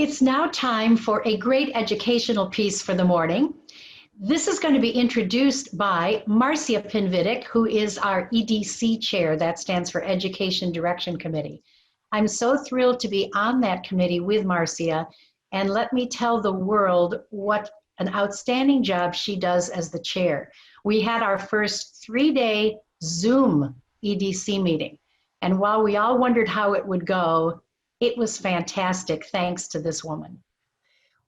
It's now time for a great educational piece for the morning. This is going to be introduced by Marcia Pinvidic, who is our EDC chair. That stands for Education Direction Committee. I'm so thrilled to be on that committee with Marcia, and let me tell the world what an outstanding job she does as the chair. We had our first 3-day Zoom EDC meeting, and while we all wondered how it would go, it was fantastic thanks to this woman.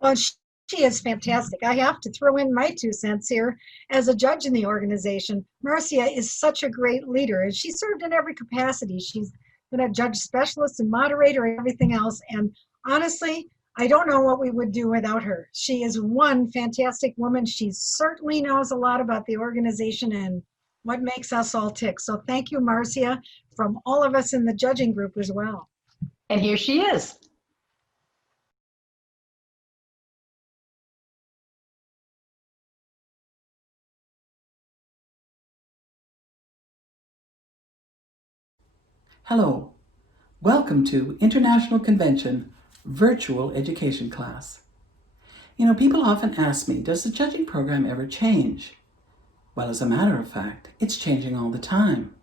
Well, she is fantastic. I have to throw in my 2 cents here. As a judge in the organization, Marcia is such a great leader, and she served in every capacity. She's been a judge specialist and moderator and everything else. And honestly, I don't know what we would do without her. She is one fantastic woman. She certainly knows a lot about the organization and what makes us all tick. So thank you, Marcia, from all of us in the judging group as well. And here she is. Hello, welcome to International Convention Virtual Education Class. You know, people often ask me, does the judging program ever change? Well, as a matter of fact, it's changing all the time.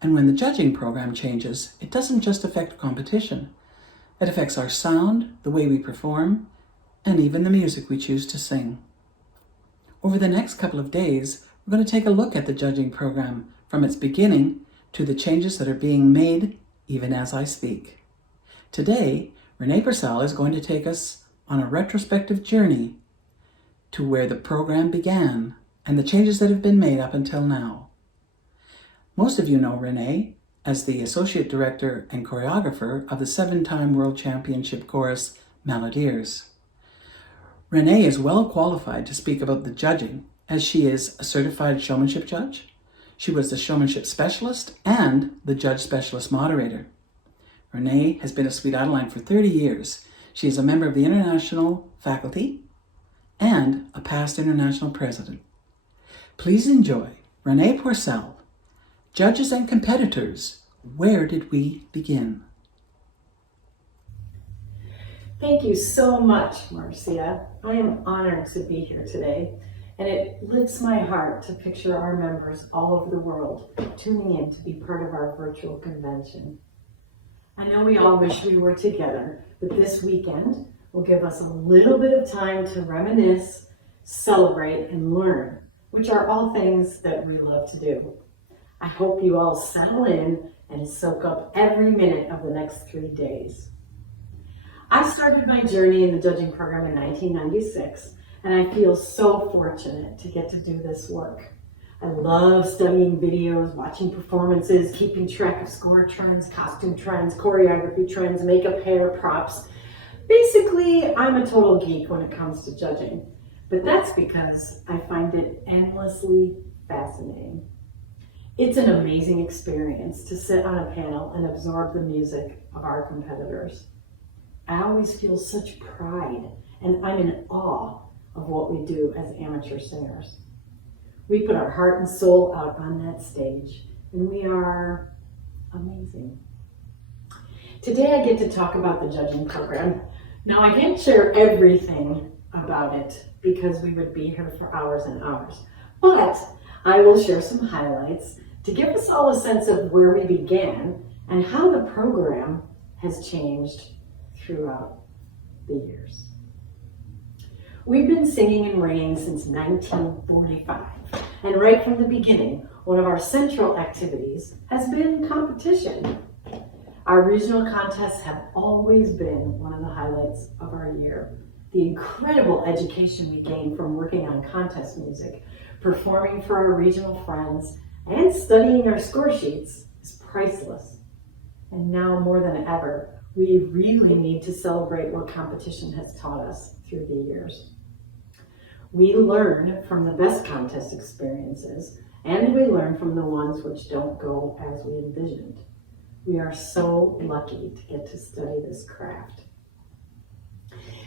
And when the judging program changes, it doesn't just affect competition. It affects our sound, the way we perform, and even the music we choose to sing. Over the next couple of days, we're going to take a look at the judging program from its beginning to the changes that are being made even as I speak. Today, Renee Porzel is going to take us on a retrospective journey to where the program began and the changes that have been made up until now. Most of you know Renee as the Associate Director and Choreographer of the 7-time World Championship chorus Melodeers. Renee is well qualified to speak about the judging, as she is a certified showmanship judge. She was the showmanship specialist and the judge specialist moderator. Renee has been a Sweet Adeline for 30 years. She is a member of the international faculty and a past international president. Please enjoy Renee Porzel, Judges and Competitors, Where Did We Begin? Thank you so much, Marcia. I am honored to be here today, and it lifts my heart to picture our members all over the world tuning in to be part of our virtual convention. I know we all wish we were together, but this weekend will give us a little bit of time to reminisce, celebrate, and learn, which are all things that we love to do. I hope you all settle in and soak up every minute of the next 3 days. I started my journey in the judging program in 1996, and I feel so fortunate to get to do this work. I love studying videos, watching performances, keeping track of score trends, costume trends, choreography trends, makeup, hair, props. Basically, I'm a total geek when it comes to judging, but that's because I find it endlessly fascinating. It's an amazing experience to sit on a panel and absorb the music of our competitors. I always feel such pride, and I'm in awe of what we do as amateur singers. We put our heart and soul out on that stage, and we are amazing. Today I get to talk about the judging program. Now I can't share everything about it because we would be here for hours and hours, but I will share some highlights to give us all a sense of where we began and how the program has changed throughout the years. We've been singing and ringing since 1945, and right from the beginning, one of our central activities has been competition. Our regional contests have always been one of the highlights of our year. The incredible education we gain from working on contest music, performing for our regional friends, and studying our score sheets is priceless. And now more than ever, we really need to celebrate what competition has taught us through the years. We learn from the best contest experiences, and we learn from the ones which don't go as we envisioned. We are so lucky to get to study this craft.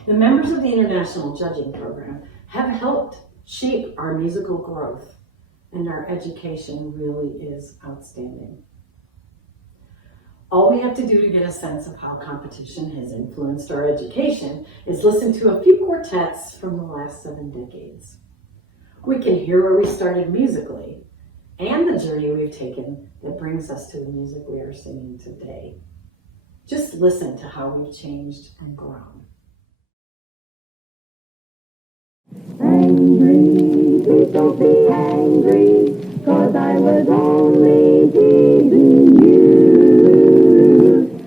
The members of the International Judging Program have helped shape our musical growth, and our education really is outstanding. All we have to do to get a sense of how competition has influenced our education is listen to a few quartets from the last 7 decades. We can hear where we started musically and the journey we've taken that brings us to the music we are singing today. Just listen to how we've changed and grown. Angry, please don't be angry, 'cause I was only teasing you.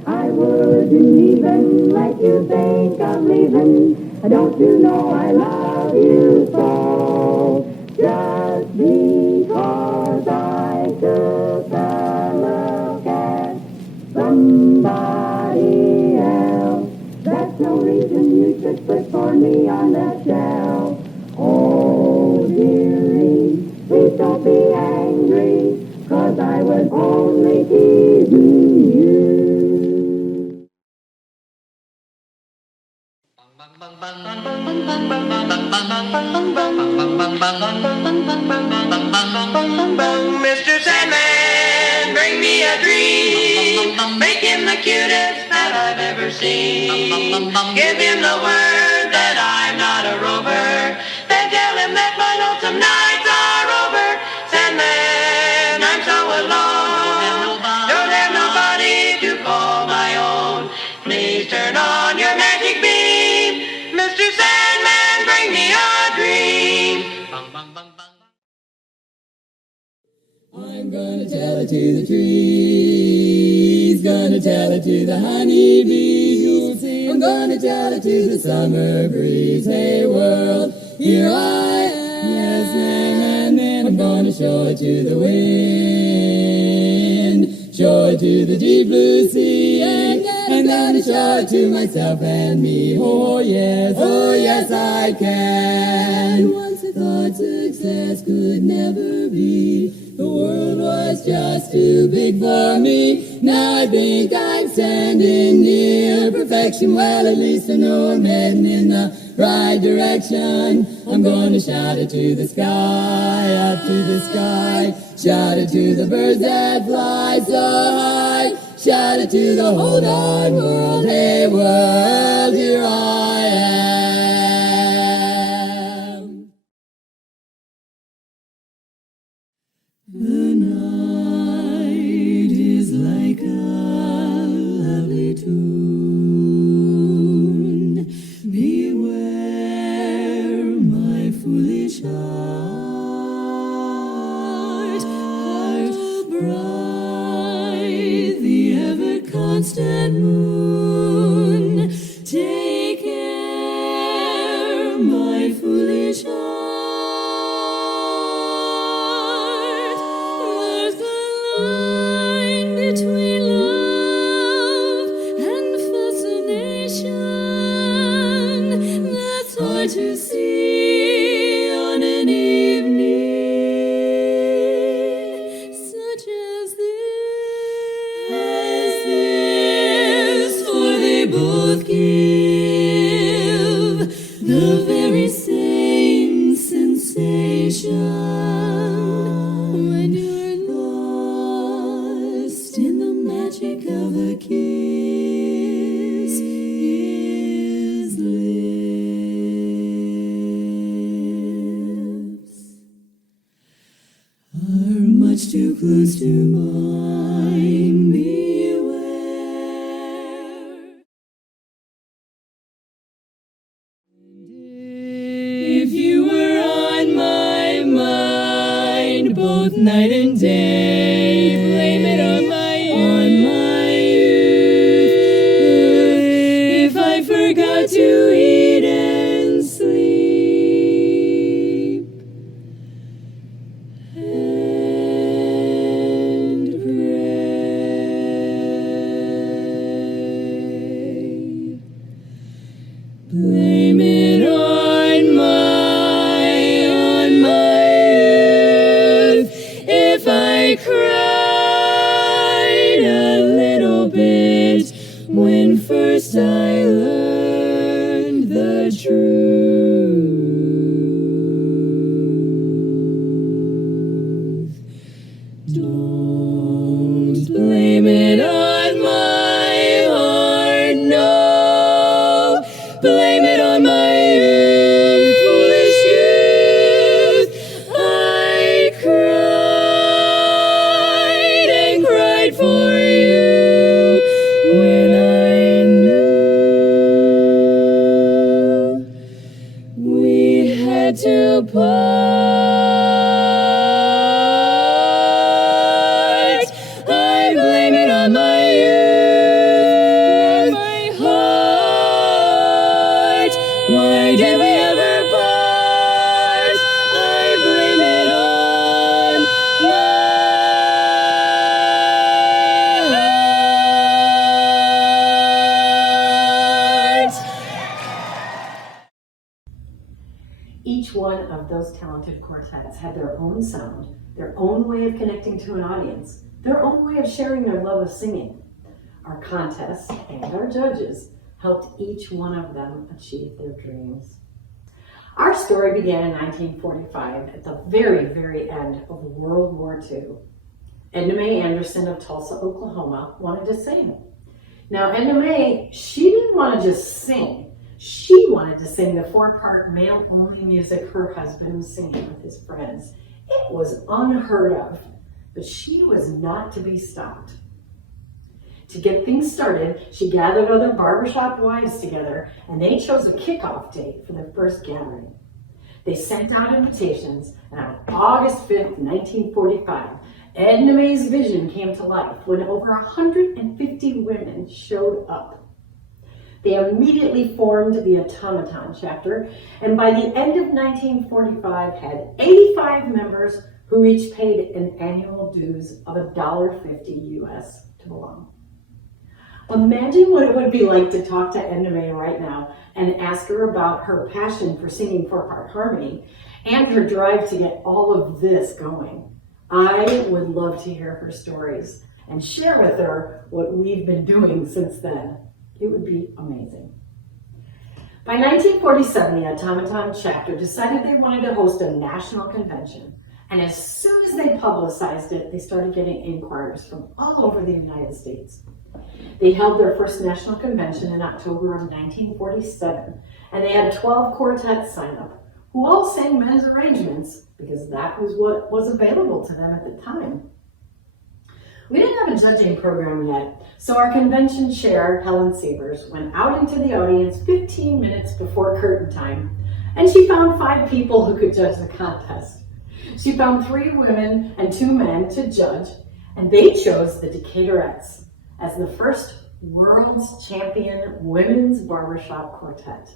I wouldn't even let you think of leaving. Don't you know I love you so? Just because I took a look at somebody else, that's no reason you should put for me on that shelf. Oh, dearie, please don't be angry, 'cause I was only teasing you. Mr. Sandman, bring me a dream. Make him the cutest that I've ever seen. Give him the word that I'm not a rover. Then tell him that my lonesome nights are over. Sandman, I'm so alone. Don't have nobody to call my own. Please turn on your magic beam. Mr. Sandman, bring me a dream. I'm gonna tell it to the trees, gonna tell it to the honeybees, you'll see. I'm gonna tell it to the summer breeze. Hey world, here I am, yes ma'am, and then I'm gonna show it to the wind, show it to the deep blue sea, and I'm gonna show it to myself and me. Oh yes I can. Once I thought success could never be, the world was just too big for me. Now I think I'm standing near perfection. Well, at least I know I'm heading in the right direction. I'm gonna shout it to the sky, up to the sky. Shout it to the birds that fly so high. Shout it to the whole darn world. Hey world, here I am. The night is like a lovely tune. Beware my foolish heart, heart bright, the ever constant moon. Take care, my foolish heart. There's a line between love and fascination that's hard to see on an evening such as this, for they both give the very same sensation. When you're lost in the magic of a kiss, his lips are much too close to mine. Beware. If you were on my mind both night and day, blame it on my youth. If I forgot to eat and sleep and pray, blame it on my youth. If I cried a little bit when first I learned the truth. Don't blame it on my apart. I blame it on my youth, my heart. Why did we ever part? I blame it on my heart. Each one of those talented quartets had their own sound, their own way of connecting to an audience, their own way of sharing their love of singing. Our contests and our judges helped each one of them achieve their dreams. Our story began in 1945 at the very, very end of World War II. Edna Mae Anderson of Tulsa, Oklahoma wanted to sing. Now, Edna Mae, she didn't want to just sing. She wanted to sing the 4-part male-only music her husband was singing with his friends. It was unheard of, but she was not to be stopped. To get things started, she gathered other barbershop wives together, and they chose a kickoff date for their first gathering. They sent out invitations, and on August 5th, 1945, Edna Mae's vision came to life when over 150 women showed up. They immediately formed the Automaton chapter, and by the end of 1945 had 85 members who each paid an annual dues of $1.50 US to belong. Imagine what it would be like to talk to Edna Mae right now and ask her about her passion for singing 4-part harmony and her drive to get all of this going. I would love to hear her stories and share with her what we've been doing since then. It would be amazing. By 1947, the Automaton chapter decided they wanted to host a national convention. And as soon as they publicized it, they started getting inquiries from all over the United States. They held their first national convention in October of 1947, and they had 12 quartets sign up, who all sang men's arrangements because that was what was available to them at the time. We didn't have a judging program yet, so our convention chair, Helen Sievers, went out into the audience 15 minutes before curtain time, and she found 5 people who could judge the contest. She found 3 women and 2 men to judge, and they chose the Decaturettes as the first world's champion women's barbershop quartet.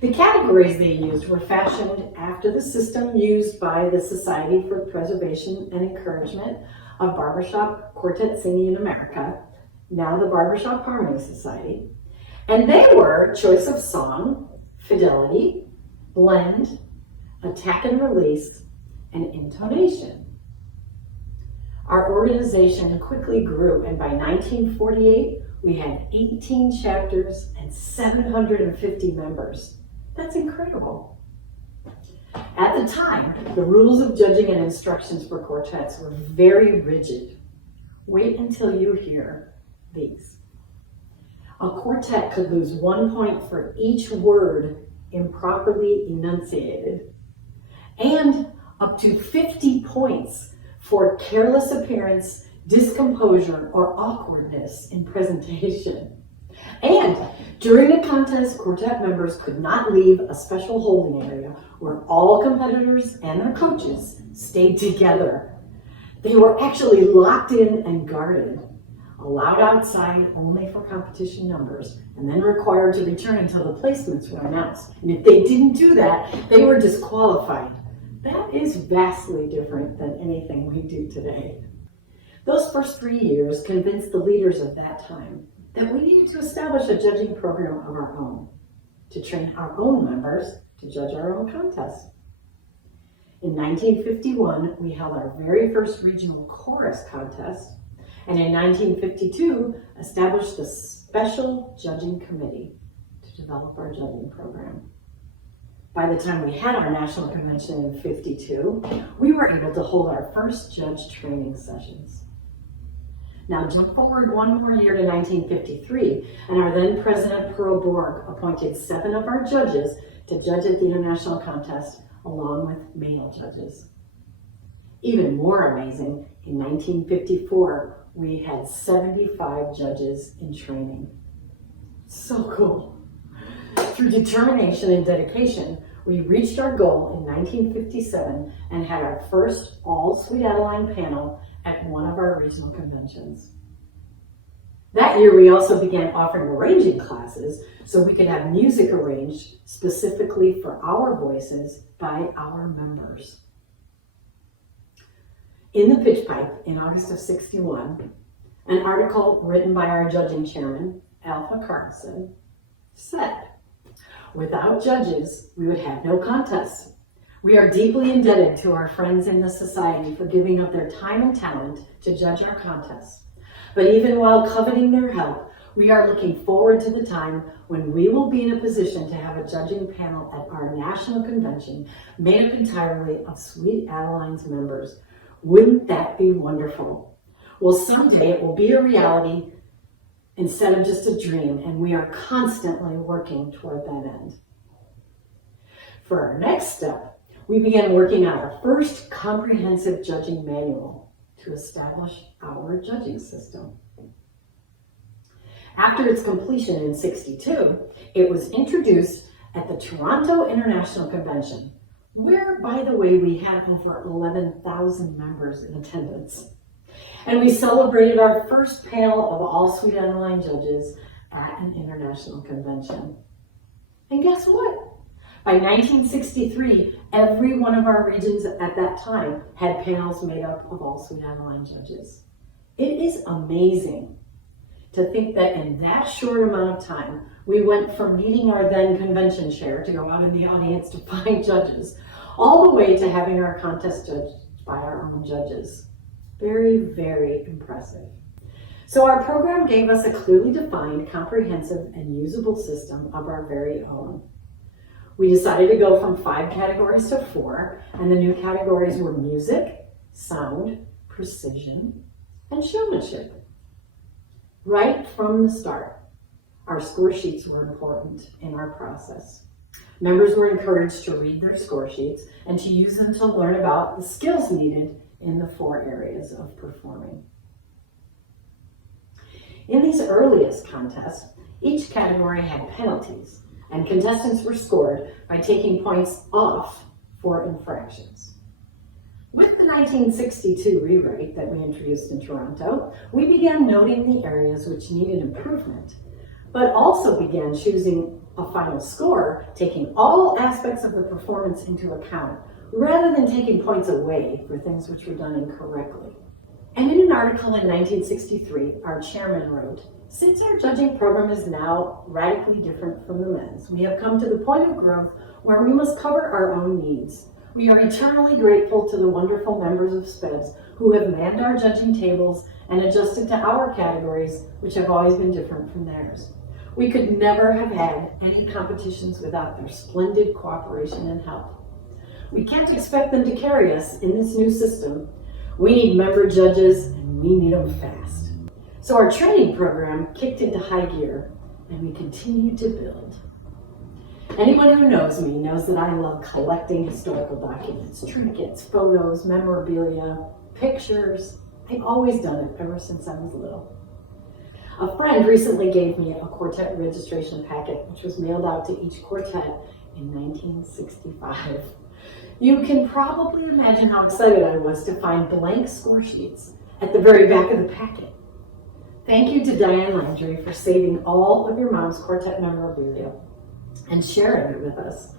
The categories they used were fashioned after the system used by the Society for Preservation and Encouragement of Barbershop Quartet Singing in America, now the Barbershop Harmony Society, and they were choice of song, fidelity, blend, attack and release, and intonation. Our organization quickly grew, and by 1948, we had 18 chapters and 750 members. That's incredible. At the time, the rules of judging and instructions for quartets were very rigid. Wait until you hear these. A quartet could lose 1 point for each word improperly enunciated, and up to 50 points for careless appearance, discomposure, or awkwardness in presentation. And during the contest, quartet members could not leave a special holding area where all competitors and their coaches stayed together. They were actually locked in and guarded, allowed outside only for competition numbers, and then required to return until the placements were announced. And if they didn't do that, they were disqualified. That is vastly different than anything we do today. Those first 3 years convinced the leaders of that time that we needed to establish a judging program of our own, to train our own members to judge our own contests. In 1951, we held our very first regional chorus contest, and in 1952, established a special judging committee to develop our judging program. By the time we had our national convention in 52, we were able to hold our first judge training sessions. Now jump forward 1 more year to 1953, and our then President Pearl Borg appointed 7 of our judges to judge at the international contest, along with male judges. Even more amazing, in 1954, we had 75 judges in training. So cool. Through determination and dedication, We reached our goal in 1957 and had our first all Sweet Adeline panel at one of our regional conventions. That year, we also began offering arranging classes so we could have music arranged specifically for our voices by our members. In the Pitch Pipe in August of '61, an article written by our judging chairman, Alpha Carlson, said, "Without judges, we would have no contests. We are deeply indebted to our friends in the society for giving up their time and talent to judge our contests. But even while coveting their help, we are looking forward to the time when we will be in a position to have a judging panel at our national convention made up entirely of Sweet Adelines members. Wouldn't that be wonderful? Well, someday it will be a reality instead of just a dream, and we are constantly working toward that end." For our next step, we began working on our first comprehensive judging manual to establish our judging system. After its completion in '62, it was introduced at the Toronto International Convention, where, by the way, we had over 11,000 members in attendance. And we celebrated our first panel of all Sweet Adeline judges at an international convention. And guess what? By 1963, every one of our regions at that time had panels made up of all Sweet Adeline judges. It is amazing to think that in that short amount of time, we went from meeting our then convention chair to go out in the audience to find judges, all the way to having our contest judged by our own judges. Very, very impressive. So our program gave us a clearly defined, comprehensive, and usable system of our very own. We decided to go from 5 categories to 4, and the new categories were music, sound, precision, and showmanship. Right from the start, our score sheets were important in our process. Members were encouraged to read their score sheets and to use them to learn about the skills needed in the 4 areas of performing. In these earliest contests, each category had penalties, and contestants were scored by taking points off for infractions. With the 1962 rewrite that we introduced in Toronto, we began noting the areas which needed improvement, but also began choosing a final score, taking all aspects of the performance into account, rather than taking points away for things which were done incorrectly. And in an article in 1963, our chairman wrote, "Since our judging program is now radically different from the men's, we have come to the point of growth where we must cover our own needs. We are eternally grateful to the wonderful members of SPEDS who have manned our judging tables and adjusted to our categories, which have always been different from theirs. We could never have had any competitions without their splendid cooperation and help. We can't expect them to carry us in this new system. We need member judges, and we need them fast." So our training program kicked into high gear, and we continued to build. Anyone who knows me knows that I love collecting historical documents, trinkets, photos, memorabilia, pictures. I've always done it ever since I was little. A friend recently gave me a quartet registration packet, which was mailed out to each quartet in 1965. You can probably imagine how excited I was to find blank score sheets at the very back of the packet. Thank you to Diane Landry for saving all of your mom's quartet memorabilia and sharing it with us.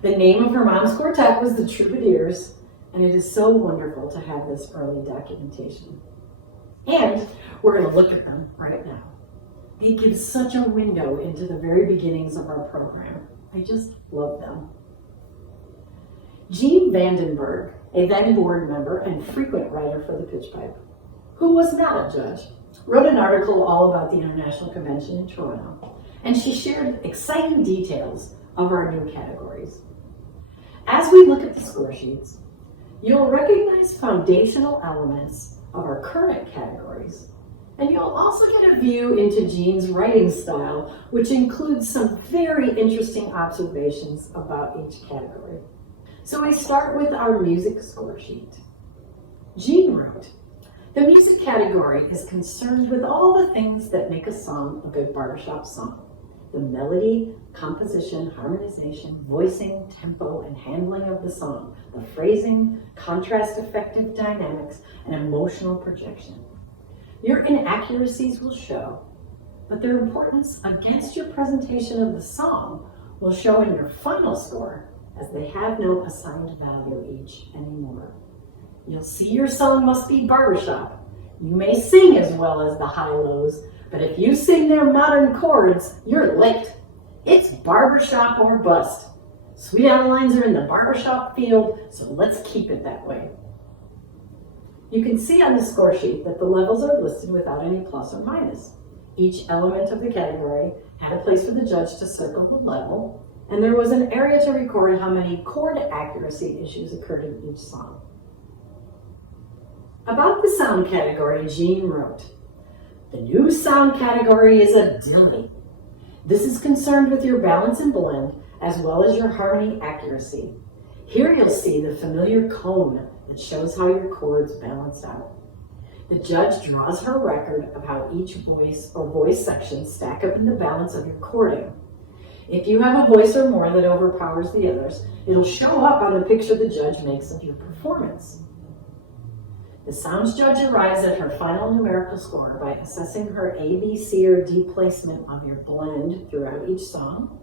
The name of her mom's quartet was the Troubadours, and it is so wonderful to have this early documentation. And we're going to look at them right now. They give such a window into the very beginnings of our program. I just love them. Jean Vandenberg, a then board member and frequent writer for the Pitch Pipe, who was not a judge, wrote an article all about the International Convention in Toronto, and she shared exciting details of our new categories. As we look at the score sheets, you'll recognize foundational elements of our current categories, and you'll also get a view into Jean's writing style, which includes some very interesting observations about each category. So we start with our music score sheet. Jean wrote, "The music category is concerned with all the things that make a song a good barbershop song. the melody, composition, harmonization, voicing, tempo, and handling of the song, the phrasing, contrast effective dynamics, and emotional projection. Your inaccuracies will show, but their importance against your presentation of the song will show in your final score, as they have no assigned value each anymore. You'll see your song must be barbershop. You may sing as well as the high-lows, but if you sing their modern chords, you're licked. It's barbershop or bust. Sweet Adelines are in the barbershop field, so let's keep it that way. You can see on the score sheet that the levels are listed without any plus or minus. Each element of the category had a place for the judge to circle the level, and there was an area to record how many chord accuracy issues occurred in each song. About the sound category, Jean wrote, "The new sound category is a dilly. This is concerned with your balance and blend, as well as your harmony accuracy. Here you'll see the familiar cone that shows how your chords balance out. The judge draws her record of how each voice or voice section stack up in the balance of your chording. If you have a voice or more that overpowers the others, it'll show up on the picture the judge makes of your performance. The sounds judge arrives at her final numerical score by assessing her A, B, C, or D placement of your blend throughout each song,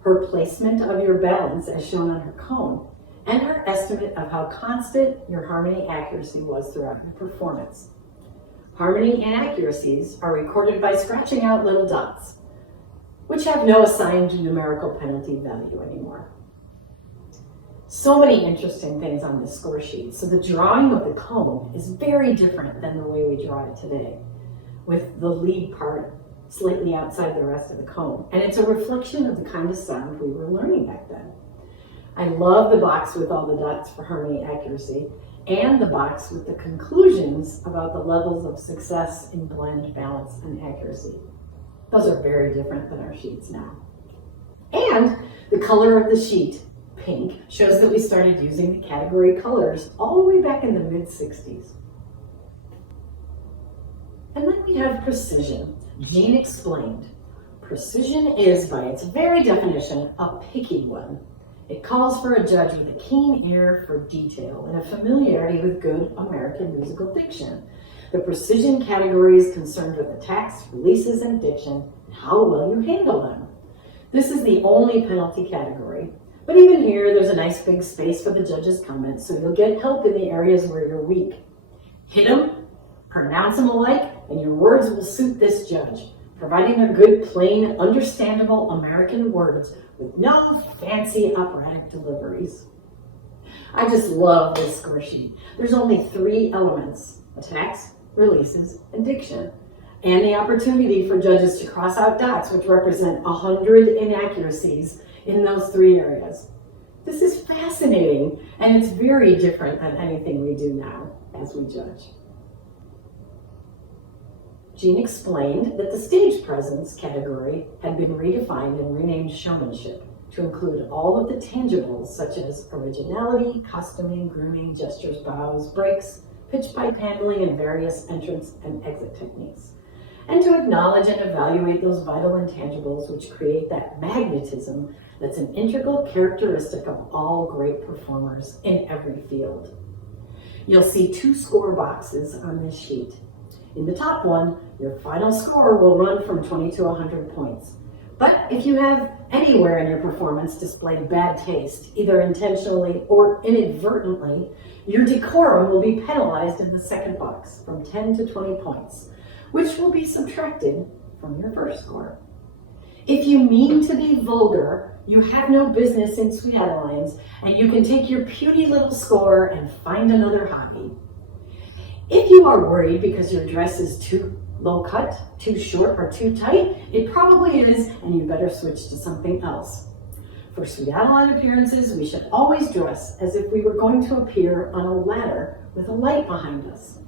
her placement of your balance as shown on her cone, and her estimate of how constant your harmony accuracy was throughout your performance. Harmony inaccuracies are recorded by scratching out little dots, which have no assigned numerical penalty value anymore. So many interesting things on this score sheet. So the drawing of the cone is very different than the way we draw it today, with the lead part slightly outside the rest of the cone. And it's a reflection of the kind of sound we were learning back then. I love the box with all the dots for harmony accuracy, and the box with the conclusions about the levels of success in blend, balance, and accuracy. Those are very different than our sheets now. And the color of the sheet, pink, shows that we started using the category colors all the way back in the mid-60s. And then we have precision. Jean explained, precision is, by its very definition, a picky one. It calls for a judge with a keen ear for detail and a familiarity with good American musical diction. The precision category is concerned with the text, releases, and diction, and how well you handle them. This is the only penalty category, but even here, there's a nice big space for the judge's comments, so you'll get help in the areas where you're weak. Hit them, pronounce them alike, and your words will suit this judge, providing a good, plain, understandable American words with no fancy operatic deliveries. I just love this score sheet. There's only 3 elements: text, releases, and diction, and the opportunity for judges to cross out dots which represent 100 inaccuracies in those 3 areas. This is fascinating, and it's very different than anything we do now as we judge. Jean explained that the stage presence category had been redefined and renamed Showmanship to include all of the tangibles such as originality, costuming, grooming, gestures, bows, breaks, pitch pipe handling, and various entrance and exit techniques, and to acknowledge and evaluate those vital intangibles which create that magnetism that's an integral characteristic of all great performers in every field. You'll see 2 score boxes on this sheet. In the top one, your final score will run from 20 to 100 points. But if you have anywhere in your performance displayed bad taste, either intentionally or inadvertently, your decorum will be penalized in the second box from 10 to 20 points, which will be subtracted from your first score. If you mean to be vulgar, you have no business in Sweet Adelines, and you can take your puny little score and find another hobby. If you are worried because your dress is too low cut, too short, or too tight, it probably is, and you better switch to something else. For Sweet Adeline appearances, we should always dress as if we were going to appear on a ladder with a light behind us.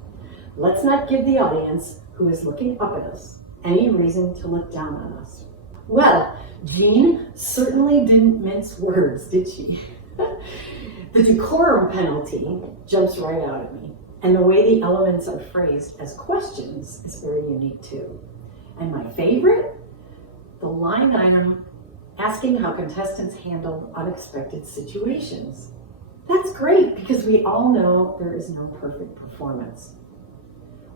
Let's not give the audience, who is looking up at us, any reason to look down on us. Well, Jean certainly didn't mince words, did she? The decorum penalty jumps right out at me. And the way the elements are phrased as questions is very unique too. And my favorite? the line item asking how contestants handled unexpected situations. That's great because we all know there is no perfect performance.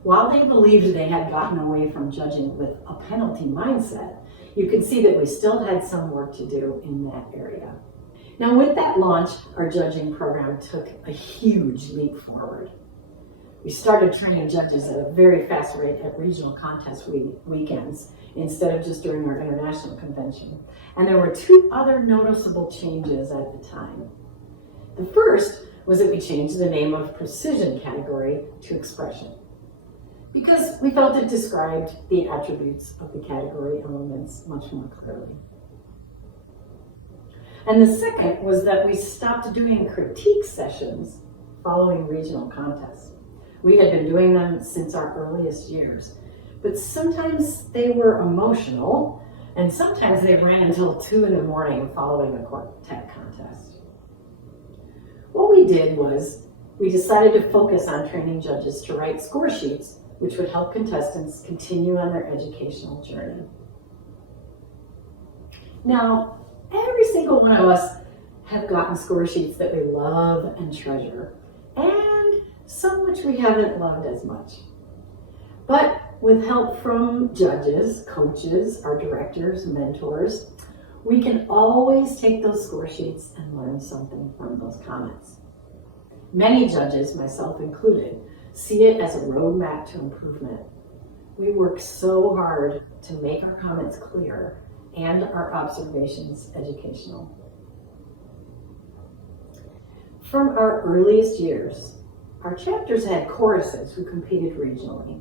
While they believed they had gotten away from judging with a penalty mindset, you can see that we still had some work to do in that area. Now with that launch, our judging program took a huge leap forward. We started training judges at a very fast rate at regional contest weekends instead of just during our international convention. And there were two other noticeable changes at the time. The first was that we changed the name of precision category to expression, because we felt it described the attributes of the category elements much more clearly. And the second was that we stopped doing critique sessions following regional contests. We had been doing them since our earliest years, but sometimes they were emotional, and sometimes they ran until 2 in the morning following a quartet contest. What we did was we decided to focus on training judges to write score sheets which would help contestants continue on their educational journey. Now, every single one of us have gotten score sheets that we love and treasure, and some which we haven't loved as much. But with help from judges, coaches, our directors, mentors, we can always take those score sheets and learn something from those comments. Many judges, myself included, see it as a roadmap to improvement. We work so hard to make our comments clear and our observations educational. From our earliest years, our chapters had choruses who competed regionally.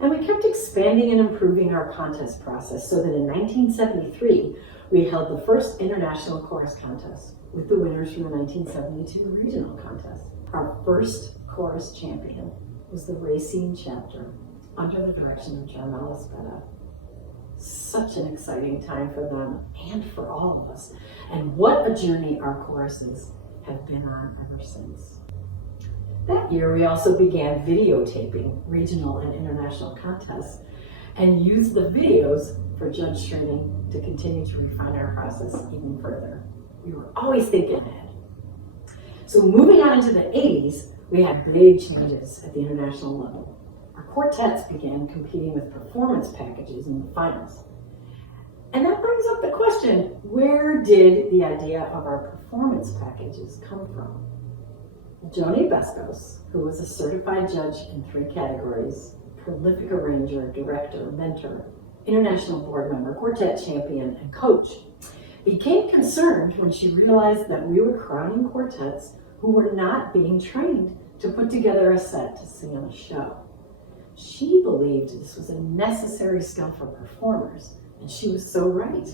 And we kept expanding and improving our contest process so that in 1973, we held the first international chorus contest with the winners from the 1972 regional contest. Our first chorus champion was the Racine chapter under the direction of Jarmella Spetta. Such an exciting time for them and for all of us. And what a journey our choruses have been on ever since. That year, we also began videotaping regional and international contests and used the videos for judge training to continue to refine our process even further. We were always thinking ahead. So moving on into the 80s, we had big changes at the international level. Our quartets began competing with performance packages in the finals. And that brings up the question, where did the idea of our performance packages come from? Joni Bescos, who was a certified judge in 3 categories, prolific arranger, director, mentor, international board member, quartet champion, and coach, became concerned when she realized that we were crowning quartets who were not being trained to put together a set to sing on a show. She believed this was a necessary skill for performers, and she was so right.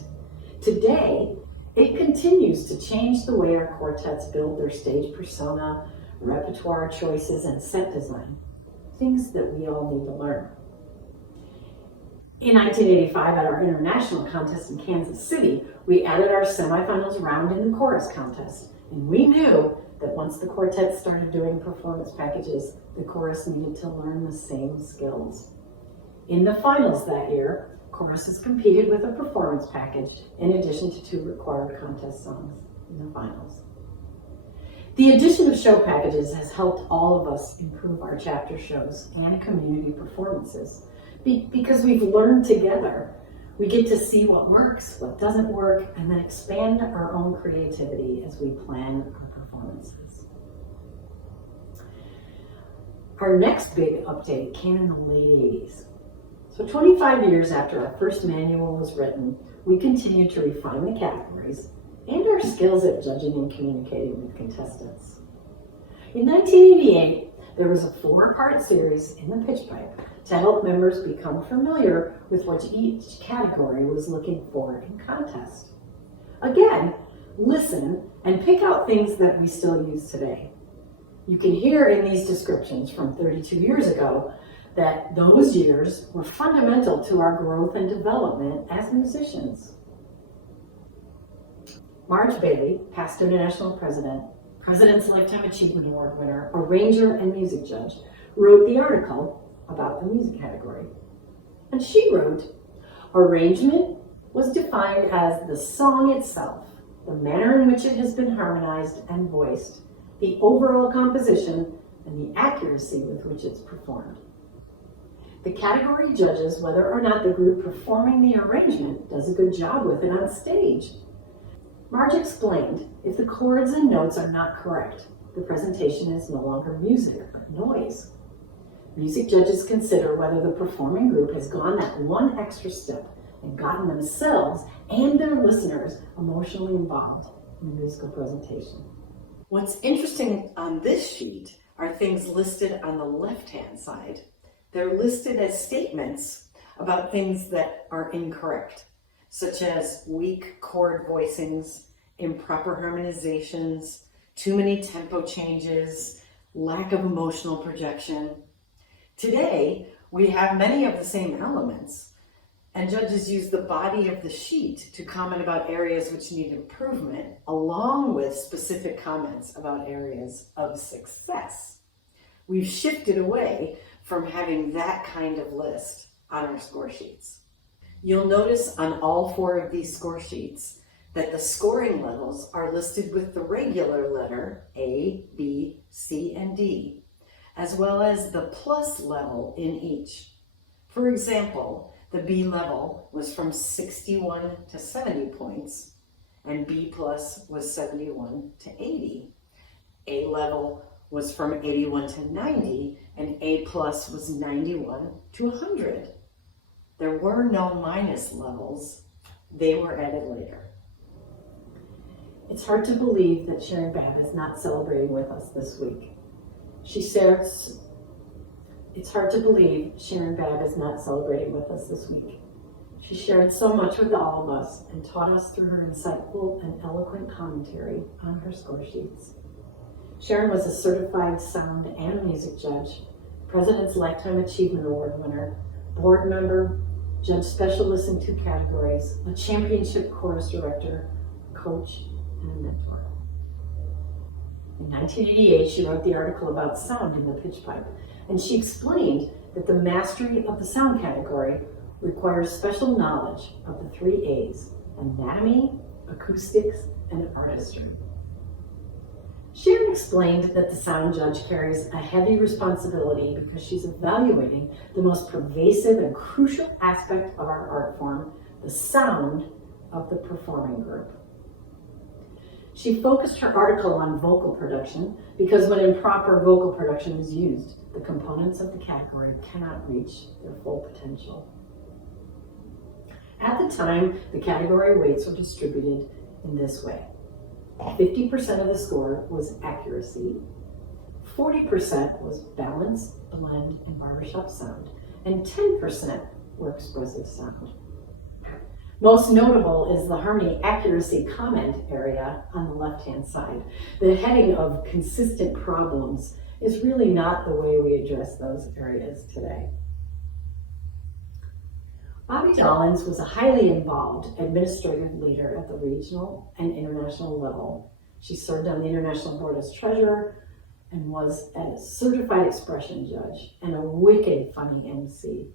Today, it continues to change the way our quartets build their stage persona, repertoire choices, and set design, things that we all need to learn. In 1985, at our international contest in Kansas City, we added our semifinals round in the chorus contest, and we knew that once the quartet started doing performance packages, the chorus needed to learn the same skills. In the finals that year, choruses competed with a performance package in addition to 2 required contest songs in the finals. The addition of show packages has helped all of us improve our chapter shows and community performances because we've learned together. We get to see what works, what doesn't work, and then expand our own creativity as we plan our performances. Our next big update came in the late 80s. So 25 years after our first manual was written, we continued to refine the categories and our skills at judging and communicating with contestants. In 1988, there was a 4-part series in the pitch pipe to help members become familiar with what each category was looking for in contest. Again, listen and pick out things that we still use today. You can hear in these descriptions from 32 years ago that those years were fundamental to our growth and development as musicians. Marge Bailey, past international president, President's Lifetime Achievement Award winner, arranger and music judge, wrote the article about the music category. And she wrote, arrangement, was defined as the song itself, the manner in which it has been harmonized and voiced, the overall composition, and the accuracy with which it's performed. The category judges whether or not the group performing the arrangement does a good job with it on stage. Marge explained, if the chords and notes are not correct, the presentation is no longer music, but noise. Music judges consider whether the performing group has gone that one extra step and gotten themselves and their listeners emotionally involved in the musical presentation. What's interesting on this sheet are things listed on the left-hand side. They're listed as statements about things that are incorrect, such as weak chord voicings, improper harmonizations, too many tempo changes, lack of emotional projection. Today, we have many of the same elements, and judges use the body of the sheet to comment about areas which need improvement, along with specific comments about areas of success. We've shifted away from having that kind of list on our score sheets. You'll notice on all 4 of these score sheets that the scoring levels are listed with the regular letter A, B, C, and D, as well as the plus level in each. For example, the B level was from 61 to 70 points, and B plus was 71 to 80. A level was from 81 to 90, and A plus was 91 to 100. There were no minus levels. They were added later. It's hard to believe that Sharon Babb is not celebrating with us this week. It's hard to believe Sharon Babb is not celebrating with us this week. She shared so much with all of us and taught us through her insightful and eloquent commentary on her score sheets. Sharon was a certified sound and music judge, President's Lifetime Achievement Award winner, board member, judge specialist in 2 categories, a championship chorus director, coach, and a mentor. In 1988, she wrote the article about sound in the pitch pipe, and she explained that the mastery of the sound category requires special knowledge of the 3 A's: anatomy, acoustics, and artistry. Sharon explained that the sound judge carries a heavy responsibility because she's evaluating the most pervasive and crucial aspect of our art form, the sound of the performing group. She focused her article on vocal production because when improper vocal production is used, the components of the category cannot reach their full potential. At the time, the category weights were distributed in this way. 50% of the score was accuracy, 40% was balance, blend, and barbershop sound, and 10% were expressive sound. Most notable is the harmony accuracy comment area on the left-hand side. The heading of consistent problems is really not the way we address those areas today. Bobby Adelines was a highly involved administrative leader at the regional and international level. She served on the International Board as treasurer and was a certified expression judge and a wicked funny MC.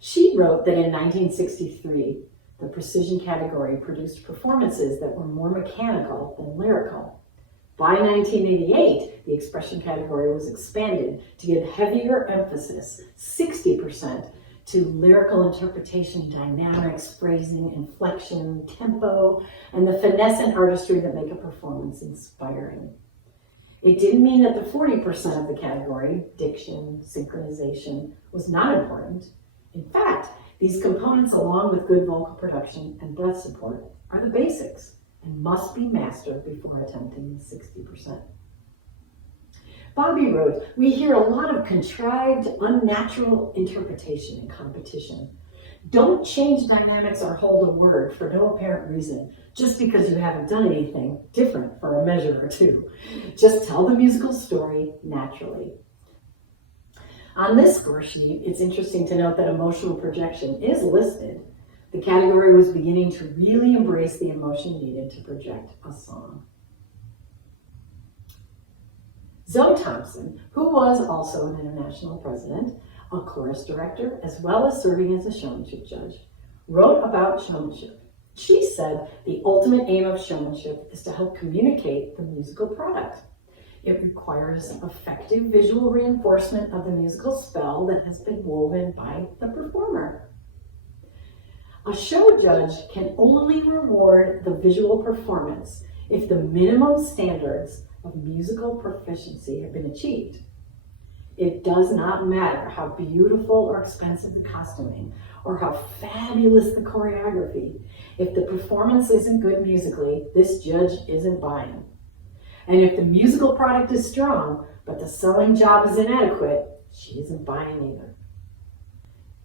She wrote that in 1963, the precision category produced performances that were more mechanical than lyrical. By 1988, the expression category was expanded to give heavier emphasis, 60%, to lyrical interpretation, dynamics, phrasing, inflection, tempo, and the finesse and artistry that make a performance inspiring. It didn't mean that the 40% of the category, diction, synchronization, was not important. In fact, these components, along with good vocal production and breath support, are the basics and must be mastered before attempting the 60%. Bobby wrote, "We hear a lot of contrived, unnatural interpretation in competition. Don't change dynamics or hold a word for no apparent reason, just because you haven't done anything different for a measure or 2. Just tell the musical story naturally." On this score sheet, it's interesting to note that emotional projection is listed. The category was beginning to really embrace the emotion needed to project a song. Zoe Thompson, who was also an international president, a chorus director, as well as serving as a showmanship judge, wrote about showmanship. She said the ultimate aim of showmanship is to help communicate the musical product. It requires effective visual reinforcement of the musical spell that has been woven by the performer. A show judge can only reward the visual performance if the minimum standards of musical proficiency have been achieved. It does not matter how beautiful or expensive the costuming or how fabulous the choreography. If the performance isn't good musically, this judge isn't buying. And if the musical product is strong, but the selling job is inadequate, she isn't buying either.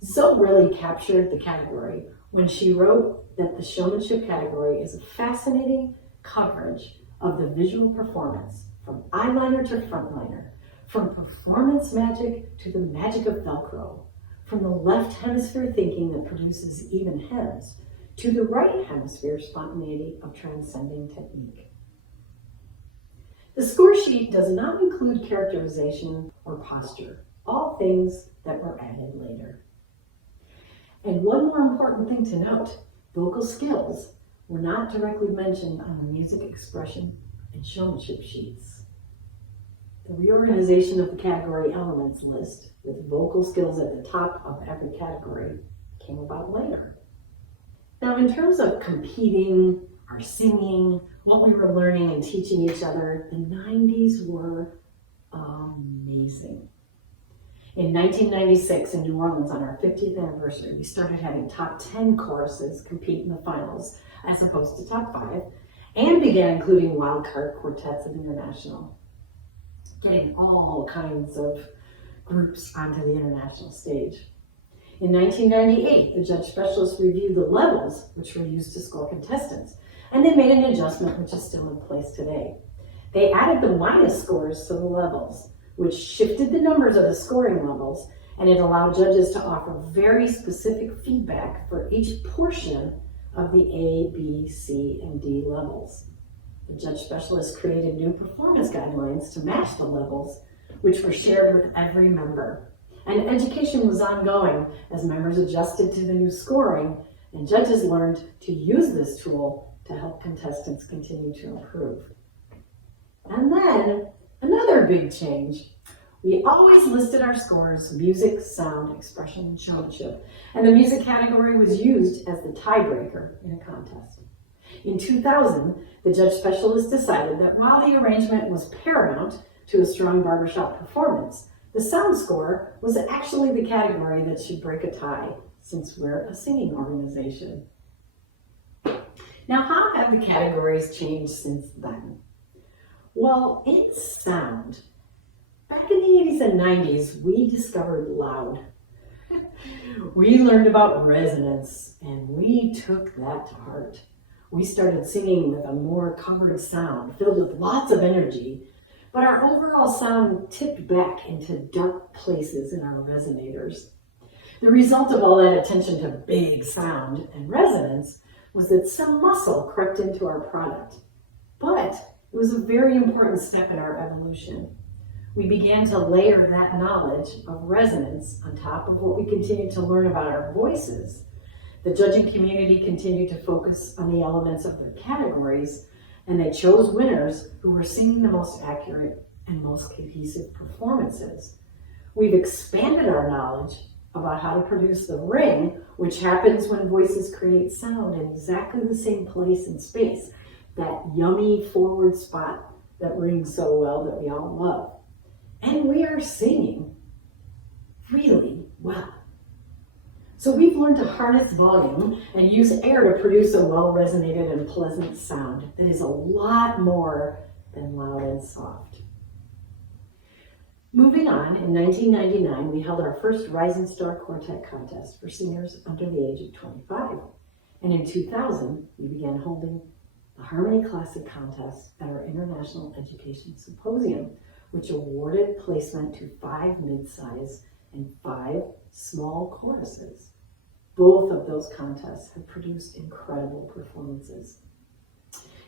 Zoe really captured the category when she wrote that the showmanship category is a fascinating coverage of the visual performance, from eyeliner to frontliner, from performance magic to the magic of Velcro, from the left hemisphere thinking that produces even hems, to the right hemisphere spontaneity of transcending technique. The score sheet does not include characterization or posture, all things that were added later. And one more important thing to note, vocal skills were not directly mentioned on the music expression and showmanship sheets. The reorganization of the category elements list with vocal skills at the top of every category came about later. Now, in terms of competing or singing, what we were learning and teaching each other, the 90s were amazing. In 1996 in New Orleans on our 50th anniversary, we started having top 10 choruses compete in the finals as opposed to top 5, and began including wildcard quartets and international, getting all kinds of groups onto the international stage. In 1998, the judge specialists reviewed the levels which were used to score contestants, and they made an adjustment which is still in place today. They added the minus scores to the levels, which shifted the numbers of the scoring levels, and it allowed judges to offer very specific feedback for each portion of the A, B, C, and D levels. The judge specialists created new performance guidelines to match the levels, which were shared with every member. And education was ongoing as members adjusted to the new scoring, and judges learned to use this tool to help contestants continue to improve. And then another big change. We always listed our scores music, sound, expression, and showmanship, and the music category was used as the tiebreaker in a contest. In 2000, the judge specialist decided that while the arrangement was paramount to a strong barbershop performance, the sound score was actually the category that should break a tie, since we're a singing organization. Now, how have the categories changed since then? Well, in sound, back in the 80s and 90s, we discovered loud. We learned about resonance, and we took that to heart. We started singing with a more covered sound, filled with lots of energy, but our overall sound tipped back into dark places in our resonators. The result of all that attention to big sound and resonance was that some muscle crept into our product. But it was a very important step in our evolution. We began to layer that knowledge of resonance on top of what we continued to learn about our voices. The judging community continued to focus on the elements of their categories, and they chose winners who were singing the most accurate and most cohesive performances. We've expanded our knowledge about how to produce the ring, which happens when voices create sound in exactly the same place and space, that yummy forward spot that rings so well that we all love. And we are singing really well. So we've learned to harness volume and use air to produce a well-resonated and pleasant sound that is a lot more than loud and soft. Moving on, in 1999, we held our first Rising Star Quartet contest for singers under the age of 25. And in 2000, we began holding the Harmony Classic contest at our International Education Symposium, which awarded placement to 5 mid-size and 5 small choruses. Both of those contests have produced incredible performances.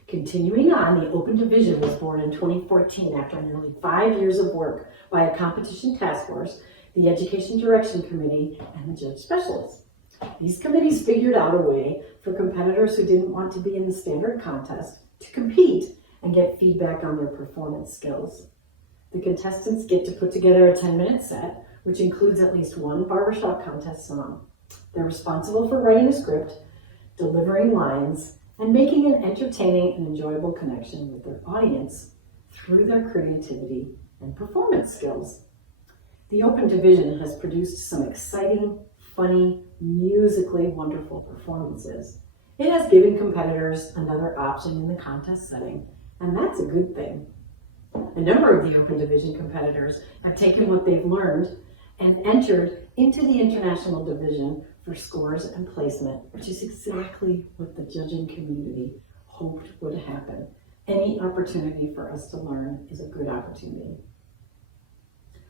Continuing on, the Open Division was born in 2014 after nearly 5 years of work by a competition task force, the Education Direction Committee, and the judge specialists. These committees figured out a way for competitors who didn't want to be in the standard contest to compete and get feedback on their performance skills. The contestants get to put together a 10-minute set, which includes at least one barbershop contest song. They're responsible for writing a script, delivering lines, and making an entertaining and enjoyable connection with their audience through their creativity and performance skills. The Open Division has produced some exciting, funny, musically wonderful performances. It has given competitors another option in the contest setting, and that's a good thing. A number of the Open Division competitors have taken what they've learned and entered into the International Division for scores and placement, which is exactly what the judging community hoped would happen. Any opportunity for us to learn is a good opportunity.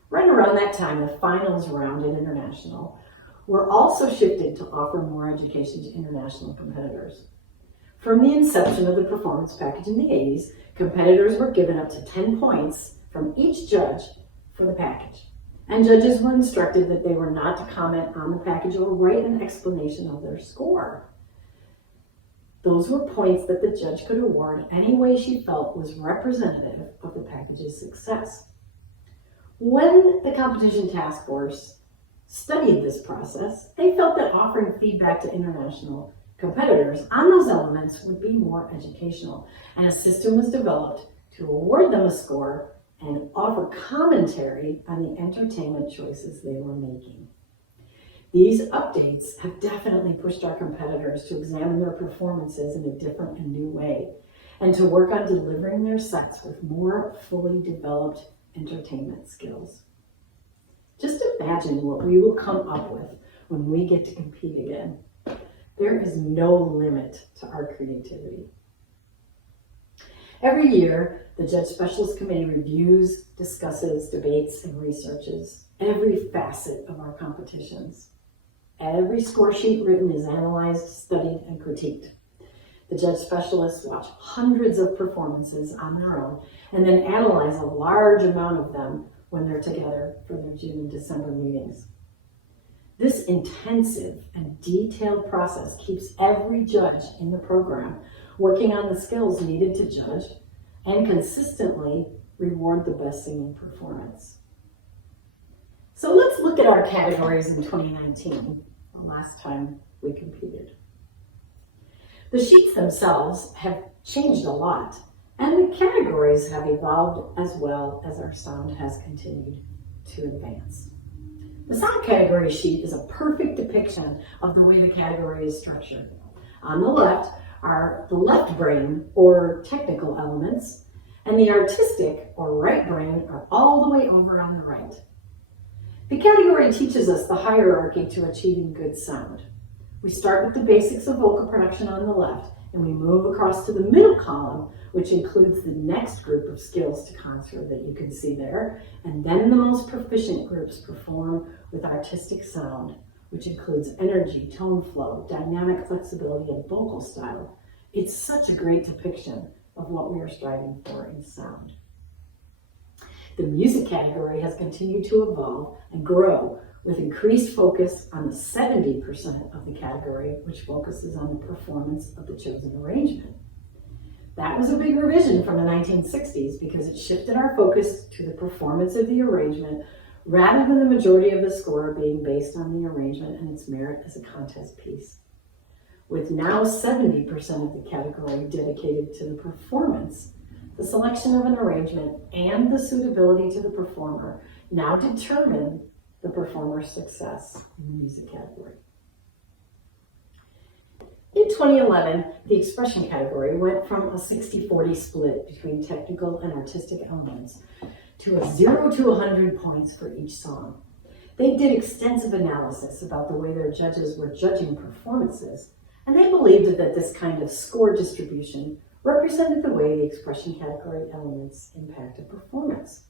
Right around that time, the finals round in International were also shifted to offer more education to international competitors. From the inception of the performance package in the 80s, competitors were given up to 10 points from each judge for the package. And judges were instructed that they were not to comment on the package or write an explanation of their score. Those were points that the judge could award any way she felt was representative of the package's success. When the competition task force studied this process, they felt that offering feedback to international competitors on those elements would be more educational, and a system was developed to award them a score and offer commentary on the entertainment choices they were making. These updates have definitely pushed our competitors to examine their performances in a different and new way, and to work on delivering their sets with more fully developed entertainment skills. Just imagine what we will come up with when we get to compete again. There is no limit to our creativity. Every year, the Judge Specialist Committee reviews, discusses, debates, and researches every facet of our competitions. Every score sheet written is analyzed, studied, and critiqued. The Judge Specialists watch hundreds of performances on their own and then analyze a large amount of them when they're together for their June and December meetings. This intensive and detailed process keeps every judge in the program working on the skills needed to judge and consistently reward the best singing performance. So let's look at our categories in 2019, the last time we competed. The sheets themselves have changed a lot, and the categories have evolved as well as our sound has continued to advance. The sound category sheet is a perfect depiction of the way the category is structured. On the left are the left brain or technical elements, and the artistic or right brain are all the way over on the right. The category teaches us the hierarchy to achieving good sound. We start with the basics of vocal production on the left, and we move across to the middle column, which includes the next group of skills to concert that you can see there, and then the most proficient groups perform with artistic sound, which includes energy, tone flow, dynamic flexibility, and vocal style. It's such a great depiction of what we are striving for in sound. The music category has continued to evolve and grow with increased focus on the 70% of the category, which focuses on the performance of the chosen arrangement. That was a big revision from the 1960s because it shifted our focus to the performance of the arrangement rather than the majority of the score being based on the arrangement and its merit as a contest piece. With now 70% of the category dedicated to the performance, the selection of an arrangement and the suitability to the performer now determine the performer's success in the music category. In 2011, the expression category went from a 60-40 split between technical and artistic elements to a 0 to 100 points for each song. They did extensive analysis about the way their judges were judging performances, and they believed that this kind of score distribution represented the way the expression category elements impacted performance.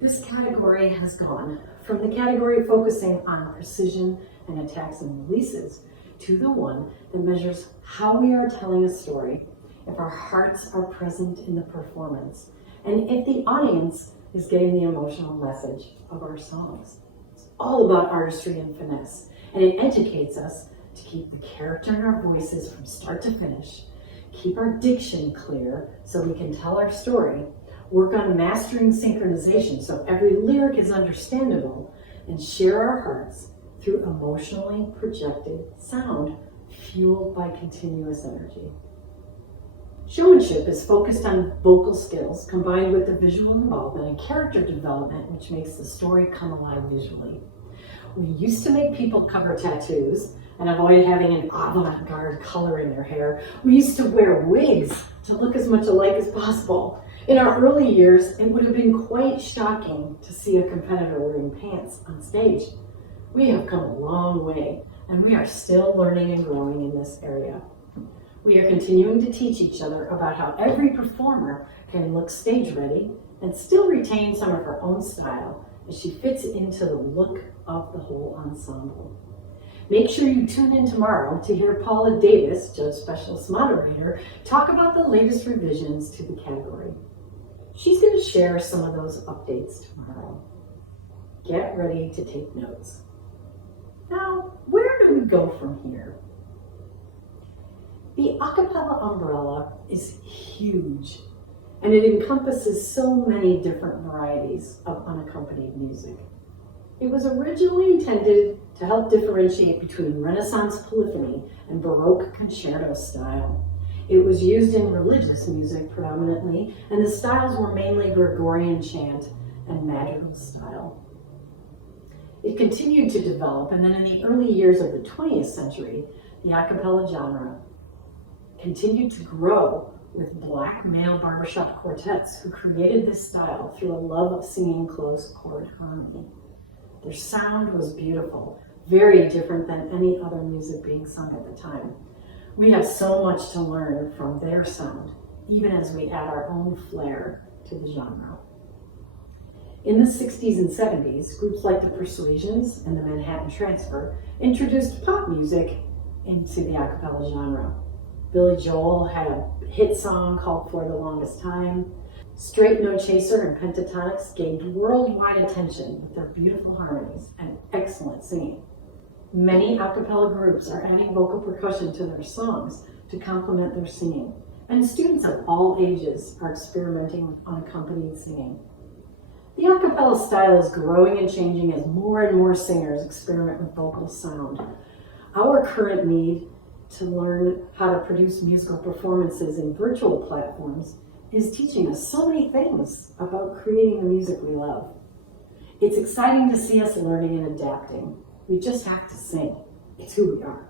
This category has gone from the category focusing on precision and attacks and releases to the one that measures how we are telling a story, if our hearts are present in the performance, and if the audience is getting the emotional message of our songs. It's all about artistry and finesse, and it educates us to keep the character in our voices from start to finish, keep our diction clear so we can tell our story, work on mastering synchronization so every lyric is understandable, and share our hearts through emotionally projected sound fueled by continuous energy. Showmanship is focused on vocal skills combined with the visual involvement and character development, which makes the story come alive visually. We used to make people cover tattoos and avoid having an avant-garde color in their hair. We used to wear wigs to look as much alike as possible. In our early years, it would have been quite shocking to see a competitor wearing pants on stage. We have come a long way, and we are still learning and growing in this area. We are continuing to teach each other about how every performer can look stage ready and still retain some of her own style as she fits into the look of the whole ensemble. Make sure you tune in tomorrow to hear Paula Davis, Judge Specialist Moderator, talk about the latest revisions to the category. She's going to share some of those updates tomorrow. Get ready to take notes. Now, where do we go from here? The a cappella umbrella is huge, and it encompasses so many different varieties of unaccompanied music. It was originally intended to help differentiate between Renaissance polyphony and Baroque concerto style. It was used in religious music predominantly, and the styles were mainly Gregorian chant and madrigal style. It continued to develop, and then in the early years of the 20th century, the a cappella genre continued to grow with Black male barbershop quartets who created this style through a love of singing close chord harmony. Their sound was beautiful, very different than any other music being sung at the time. We have so much to learn from their sound, even as we add our own flair to the genre. In the 60s and 70s, groups like the Persuasions and the Manhattan Transfer introduced pop music into the a cappella genre. Billy Joel had a hit song called For the Longest Time. Straight No Chaser and Pentatonics gained worldwide attention with their beautiful harmonies and excellent singing. Many a cappella groups are adding vocal percussion to their songs to complement their singing, and students of all ages are experimenting with unaccompanied singing. The a cappella style is growing and changing as more and more singers experiment with vocal sound. Our current need to learn how to produce musical performances in virtual platforms is teaching us so many things about creating the music we love. It's exciting to see us learning and adapting. We just have to sing. It's who we are.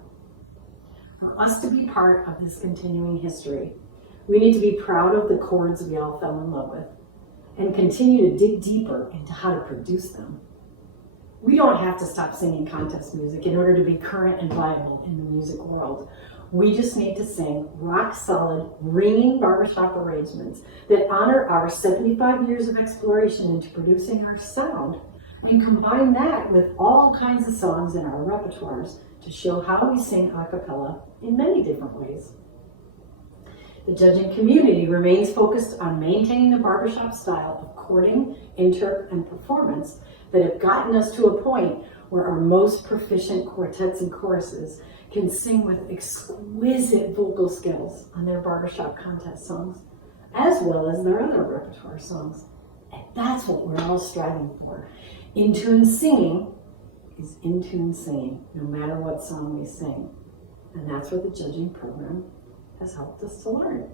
For us to be part of this continuing history, we need to be proud of the chords we all fell in love with and continue to dig deeper into how to produce them. We don't have to stop singing contest music in order to be current and viable in the music world. We just need to sing rock-solid, ringing barbershop arrangements that honor our 75 years of exploration into producing our sound, and combine that with all kinds of songs in our repertoires to show how we sing a cappella in many different ways. The judging community remains focused on maintaining the barbershop style of chording, interp, and performance that have gotten us to a point where our most proficient quartets and choruses can sing with exquisite vocal skills on their barbershop contest songs, as well as their other repertoire songs. And that's what we're all striving for. In-tune singing is in-tune singing, no matter what song we sing. And that's what the judging program has helped us to learn.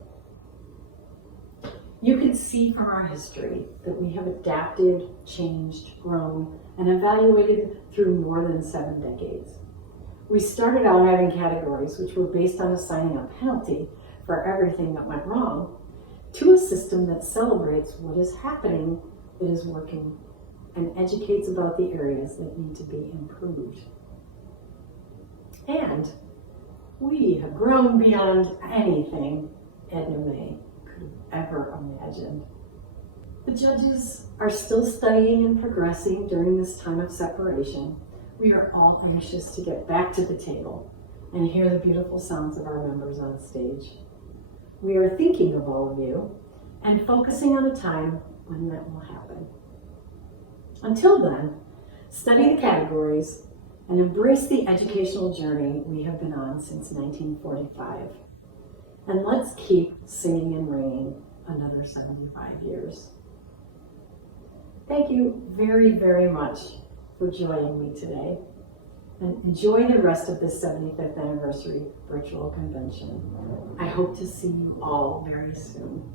You can see from our history that we have adapted, changed, grown, and evaluated through more than 7 decades. We started out having categories which were based on assigning a penalty for everything that went wrong, to a system that celebrates what is happening, that is working, and educates about the areas that need to be improved. And we have grown beyond anything Edna May could have ever imagined. The judges are still studying and progressing during this time of separation. We are all anxious to get back to the table and hear the beautiful sounds of our members on stage. We are thinking of all of you and focusing on a time when that will happen. Until then, study the categories and embrace the educational journey we have been on since 1945. And let's keep singing and ringing another 75 years. Thank you very, very much for joining me today. And enjoy the rest of this 75th anniversary virtual convention. I hope to see you all very soon.